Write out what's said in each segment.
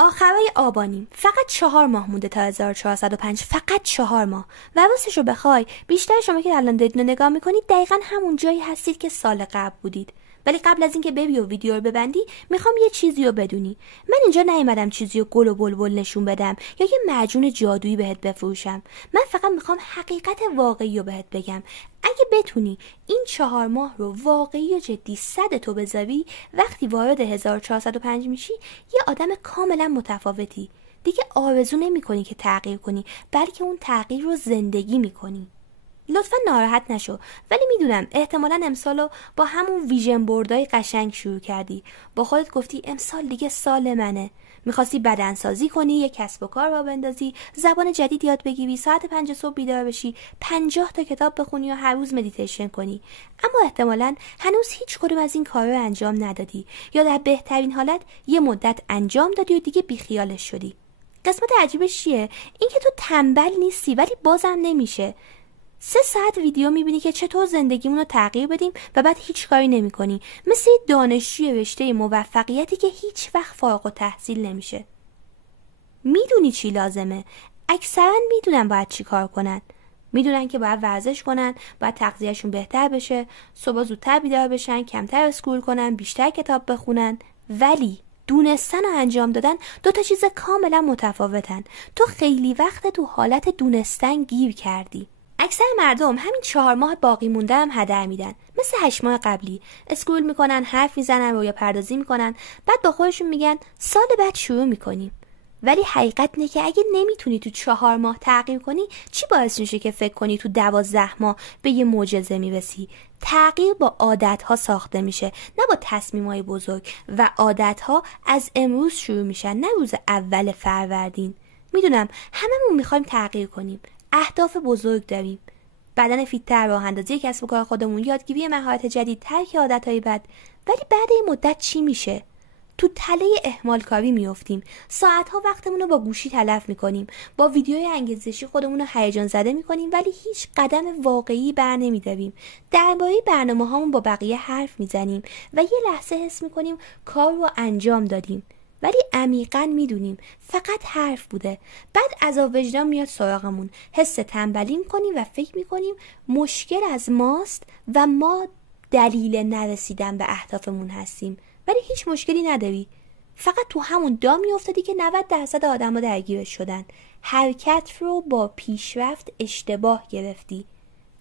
آخرای آبانیم. فقط 4 ماه مونده تا 1405. فقط 4 ماه. و راستش رو بخوای بیشتر شما که الان دارید نگاه میکنید دقیقاً همون جایی هستید که سال قبل بودید. ولی قبل از اینکه ببی و ویدیو رو ببندی میخوام یه چیزی رو بدونی. من اینجا نیومدم چیزی رو گل و بلبل نشون بدم یا یه معجون جادویی بهت بفروشم. من فقط میخوام حقیقت واقعی رو بهت بگم. اگه بتونی این 4 ماه رو واقعی و جدی صدتو بذاری، وقتی وارد 1405 میشی یه آدم کاملا متفاوتی. دیگه آرزو نمی کنی که تغییر کنی، بلکه اون تغییر رو زندگی میکنی. لطفا ناراحت نشو، ولی میدونم احتمالاً امسالو با همون ویژن بوردای قشنگ شروع کردی. با خودت گفتی امسال دیگه سال منه. میخواستی بدنسازی کنی، یک کسب و کار راه بندازی، زبان جدید یاد بگیری، ساعت 5 صبح بیدار بشی، 50 تا کتاب بخونی و هر روز مدیتیشن کنی. اما احتمالاً هنوز هیچ کدوم از این کارا رو انجام ندادی، یا در بهترین حالت یه مدت انجام دادی و دیگه بیخیالش شدی. قسمت عجیبش چیه؟ اینکه تو تنبل نیستی ولی بازم نمیشه. 3 ساعت ویدیو میبینی که چطور زندگیمون رو تغییر بدیم و بعد هیچ کاری نمی کنی. مثل دانشجوی رشته موفقیتی که هیچ وقت فارغ التحصیل نمیشه. میدونی چی لازمه؟ اکثرا میدونن باید چی کار کنن. میدونن که باید ورزش کنن، باید تغذیهشون بهتر بشه، صبح زودتر بیدار بشن، کمتر اسکرول کنن، بیشتر کتاب بخونن. ولی دونستن و انجام دادن 2 تا چیز کاملا متفاوتن. تو خیلی وقت تو حالت دونستن گیر کردی. اکثر مردم همین 4 ماه باقی مونده هم هدر میدن. مثل 8 ماه قبلی اسکرول میکنن، حرف میزنن، رویا پردازی میکنن، بعد با خودشون میگن سال بعد شروع میکنیم. ولی حقیقت اینه که اگه نمیتونی تو 4 ماه تغییر کنی، چی باعث میشه که فکر کنی تو 12 ماه به یه معجزه میرسی؟ تغییر با عادتها ساخته میشه، نه با تصمیمای بزرگ. و عادتها از امروز شروع میشن، نه روز اول فروردین. میدونم هممون میخوایم تغییر کنیم، اهداف بزرگ داریم، بدن فیت‌تر، راه اندازی کسب و کار خودمون، یادگیری مهارت جدید، ترک عادتهای بد. ولی بعد این مدت چی میشه؟ تو تله اهمال کاری میافتیم. ساعتها وقتمون رو با گوشی تلف میکنیم، با ویدیوهای انگیزشی خودمون رو هیجان زده میکنیم، ولی هیچ قدم واقعی بر نمیداریم. درباره برنامه‌هامون با بقیه حرف میزنیم و یه لحظه حس میکنیم کار رو انجام دادیم، ولی عمیقاً میدونیم فقط حرف بوده. بعد عذاب وجدان میاد سراغمون، حس تنبلی میکنیم و فکر میکنیم مشکل از ماست و ما دلیل نرسیدن به اهدافمون هستیم. ولی هیچ مشکلی نداری، فقط تو همون دامی افتادی که 90% آدما درگیرش شدن. حرکت رو با پیشرفت اشتباه گرفتی.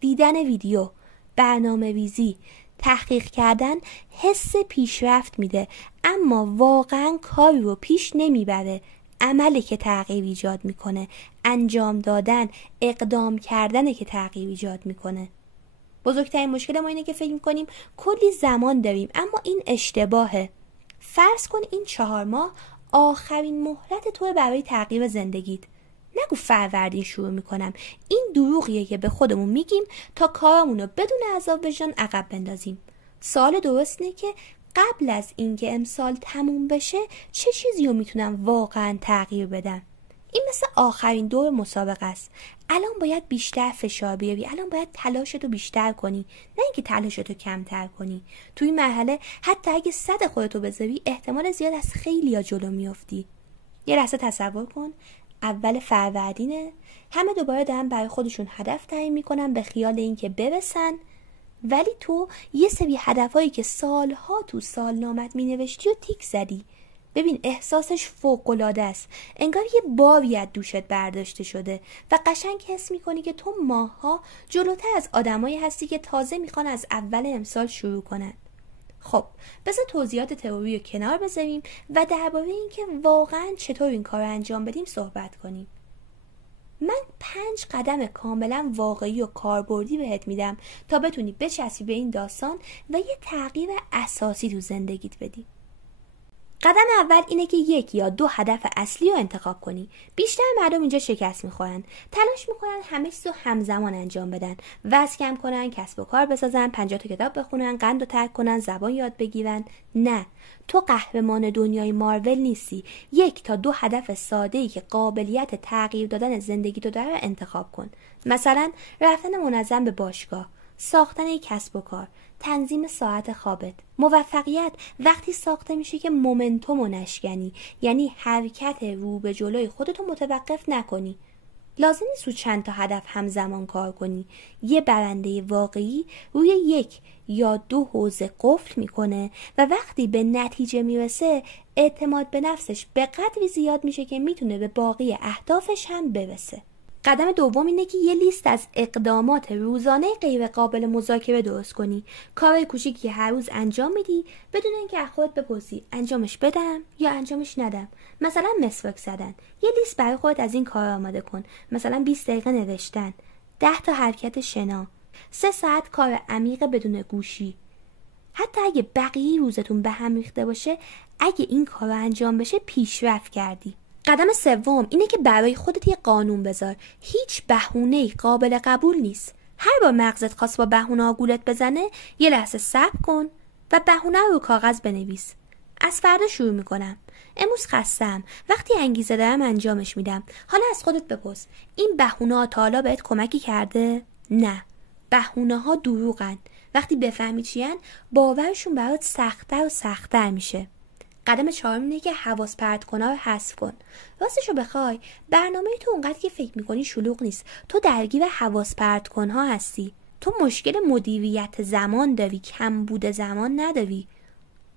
دیدن ویدیو، برنامه ریزی، تحقیق کردن حس پیشرفت میده، اما واقعا کاری رو پیش نمیبره. عمله که تغییر ایجاد میکنه، انجام دادن، اقدام کردنه که تغییر ایجاد میکنه. بزرگترین مشکل ما اینه که فکر میکنیم کلی زمان داریم، اما این اشتباهه. فرض کن این 4 ماه آخرین مهلت توه برای تغییر زندگیت. نگو فروردین شروع میکنم. این دروغیه که به خودمون میگیم تا کارامون رو بدون عذاب وجدان عقب بندازیم. سوال درست اینه که قبل از اینکه امسال تموم بشه چه چیزی رو میتونم واقعا تغییر بدم؟ این مثل آخرین دور مسابقه است. الان باید بیشتر فشار بیاری، الان باید تلاشتو بیشتر کنی، نه اینکه تلاشتو کمتر کنی. توی این مرحله حتی اگه 100 خودتو بذاری احتمال زیاد از خیلیا جلو میافتی. یه لحظه تصور کن اول فروردینه، همه دوباره دارن برای خودشون هدف تعیین میکنن به خیال اینکه برسن، ولی تو یه سری هدفایی که سالها تو سالنامت مینوشتی و تیک زدی. ببین احساسش فوق‌العاده است. انگار یه باری از دوشت برداشته شده و قشنگ حس میکنی که تو ماه‌ها جلوتر از آدمایی هستی که تازه میخوان از اول امسال شروع کنن. خب بذار توضیحات تئوری رو کنار بذاریم و درباره اینکه واقعا چطور این کار رو انجام بدیم صحبت کنیم. من 5 قدم کاملا واقعی و کاربردی بهت میدم تا بتونی بچسبی به این داستان و یه تغییر اساسی تو زندگیت بدی. قدم اول اینه که 1 یا 2 هدف اصلی رو انتخاب کنی. بیشتر مردم اینجا شکست میخورن. تلاش میکنن همه چیزو همزمان انجام بدن. وزن کم کنن، کسب و کار بسازن، 50 تا کتاب بخونن، قند رو ترک کنن، زبان یاد بگیرن. نه، تو قهرمان دنیای مارول نیستی. 1 تا 2 هدف ساده‌ای که قابلیت تغییر دادن زندگی تو داره انتخاب کن. مثلا رفتن منظم به باشگاه، ساختن یک کسب و کار، تنظیم ساعت خوابت. موفقیت وقتی ساخته میشه که مومنتومو نشکنی، یعنی حرکت رو به جلوی خودتو متوقف نکنی. لازم نیست رو چند تا هدف همزمان کار کنی. یه برنده واقعی روی 1 یا 2 حوزه قفل میکنه و وقتی به نتیجه میرسه اعتماد به نفسش به قدری زیاد میشه که میتونه به باقی اهدافش هم برسه. قدم دوم اینه که یه لیست از اقدامات روزانه غیر قابل مذاکره درست کنی. کارهای کوچیکی که هر روز انجام میدی بدون اینکه از خودت بپرسی انجامش بدم یا انجامش ندم. مثلا مسواک زدن. یه لیست برای خودت از این کارا آماده کن. مثلا 20 دقیقه نوشتن، 10 تا حرکت شنا، 3 ساعت کار عمیق بدون گوشی. حتی اگه بقیه روزتون به هم ریخته باشه، اگه این کارا انجام بشه پیشرفت کردی. قدم سوم اینه که برای خودت یه قانون بذار. هیچ بهونه‌ای قابل قبول نیست. هر بار مغزت خواست با بهونه گولت بزنه، یه لحظه صبر کن و بهونه رو کاغذ بنویس. از فردا شروع میکنم. امروز خستم. وقتی انگیزه دارم انجامش میدم. حالا از خودت بپرس این بهونه‌ها تا حالا بهت کمکی کرده؟ نه. بهونه‌ها دروغن. وقتی بفهمی چیان، باورشون برات سخت‌تر و سخت‌تر میشه. قدم 4 اینه که حواس پرت کن‌ها رو حذف کن. راستشو بخوای برنامه تو اونقدر که فکر میکنی شلوغ نیست. تو درگیر حواس پرت کن‌ها هستی. تو مشکل مدیریت زمان داری، کمبود زمان نداری.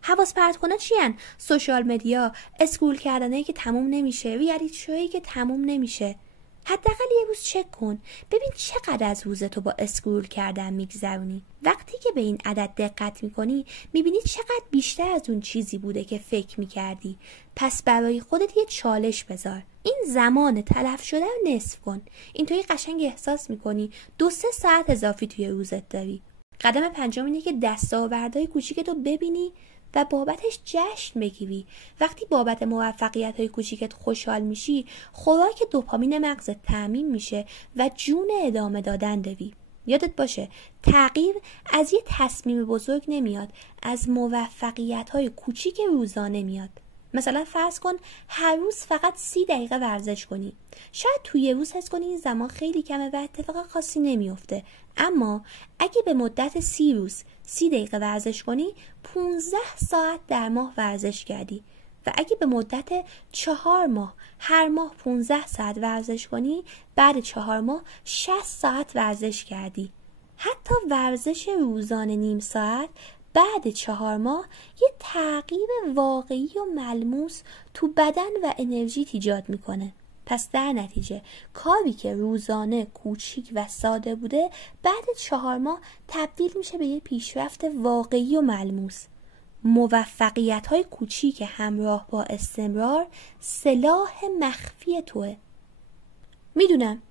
حواس پرت کن‌ها چیان؟ سوشال مدیا، اسکرول کردنایی که تموم نمیشه، ریالیتی شویی که تموم نمیشه. حداقل یه روز چک کن ببین چقدر از روزتو با اسکرول کردن میگذرونی. وقتی که به این عدد دقت میکنی میبینی چقدر بیشتر از اون چیزی بوده که فکر میکردی. پس برای خودت یه چالش بذار. این زمان تلف شده رو نصف کن. اینطوری قشنگ احساس میکنی 2-3 ساعت اضافی توی روزت داری. قدم 5 اینه که دستاوردهای کوچیکتو ببینی و بابتش جشن بگیری. وقتی بابت موفقیت‌های کوچیکت خوشحال میشی، خوراک دوپامین مغزت تامین میشه و جون ادامه دادن داری. یادت باشه تغییر از یه تصمیم بزرگ نمیاد، از موفقیت‌های کوچیک روزانه میاد. مثلا فرض کن هر روز فقط 30 دقیقه ورزش کنی. شاید توی روز حس کنی این زمان خیلی کمه و اتفاق خاصی نمیفته، اما اگه به مدت 30 روز 30 دقیقه ورزش کنی 15 ساعت در ماه ورزش کردی و اگه به مدت 4 ماه هر ماه 15 ساعت ورزش کنی بعد 4 ماه 60 ساعت ورزش کردی. حتی ورزش روزانه نیم ساعت بعد 4 ماه یه تغییر واقعی و ملموس تو بدن و انرژی ایجاد میکنه. پس در نتیجه کاری که روزانه کوچیک و ساده بوده بعد 4 ماه تبدیل میشه به یه پیشرفت واقعی و ملموس. موفقیت‌های کوچیک همراه با استمرار سلاح مخفی توه. میدونم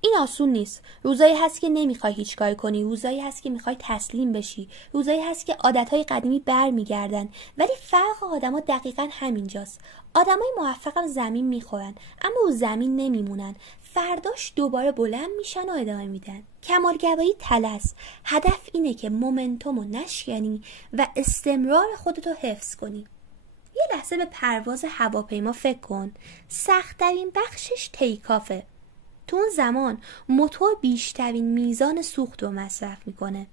این آسون نیست. روزایی هست که نمیخوای هیچ کاری کنی، روزایی هست که میخوای تسلیم بشی، روزایی هست که عادتهای قدیمی برمیگردن. ولی فرق آدما دقیقاً همینجاست. آدمای موفقم زمین میخورن اما رو زمین نمیمونن. فرداش دوباره بلند میشن و ادامه میدن. کمالگرایی طلسم. هدف اینه که مومنتومو نشکنی و استمرار خودتو حفظ کنی. یه لحظه به پرواز هواپیما فکر کن. سخت‌ترین بخشش تیکافه. تو اون زمان موتور بیشترین میزان سوخت رو مصرف میکنه.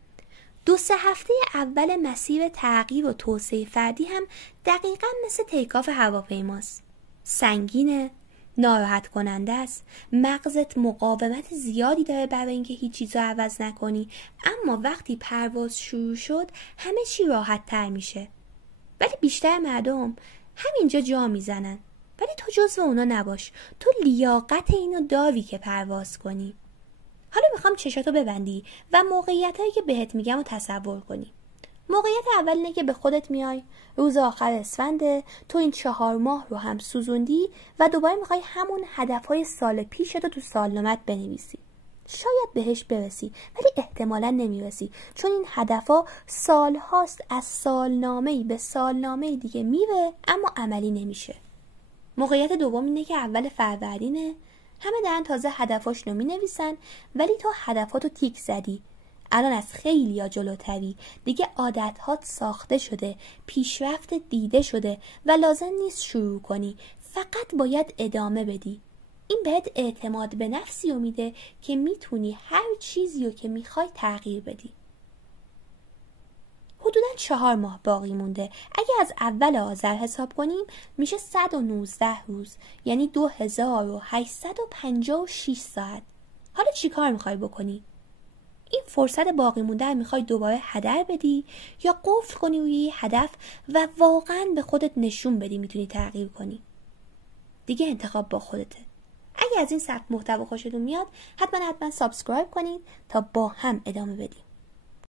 2-3 هفته اول مسیر تغییر و توسعه فردی هم دقیقاً مثل تیکاف هواپیماست. سنگینه، ناراحت کننده است، مغزت مقاومت زیادی داره برای اینکه هیچ چیزو عوض نکنی، اما وقتی پرواز شروع شد همه چی راحت تر میشه. ولی بیشتر مردم همینجا جا میزنن. ولی تو جزو اونا نباش. تو لیاقت اینو داری که پرواز کنی. حالا میخوام چشاتو ببندی و موقعیتایی که بهت میگم رو تصور کنی. موقعیت اول اینه که به خودت میای، روز آخر اسفنده، تو این 4 ماه رو هم سوزوندی و دوباره میخوای همون هدفهای سال پیشتو تو سالنامت بنویسی. شاید بهش برسی ولی احتمالاً نمیرسی، چون این هدفها سالهاست از سالنامه‌ای به سالنامه دیگه میره اما عملی نمیشه. موقعیت دوم اینه که اول فروردینه، همه دارن تازه هدفاشونو مینویسن ولی تو هدفاتو تیک زدی. الان از خیلیا جلوتری، دیگه عادت‌هات ساخته شده، پیشرفت دیده شده و لازم نیست شروع کنی، فقط باید ادامه بدی. این بهت اعتماد به نفسی رو میده که میتونی هر چیزی رو که میخوای تغییر بدی. حدوداً 4 ماه باقی مونده. اگه از اول آذر حساب کنیم میشه 119 روز، یعنی 2856 ساعت. حالا چی کار میخوای بکنی؟ این فرصت باقی مونده رو میخوای دوباره هدر بدی یا قفل کنی روی هدف و واقعاً به خودت نشون بدی میتونی تغییر کنی؟ دیگه انتخاب با خودته. اگه از این سبک محتوا خوشتون میاد حتما سابسکرایب کنید تا با هم ادامه بدیم.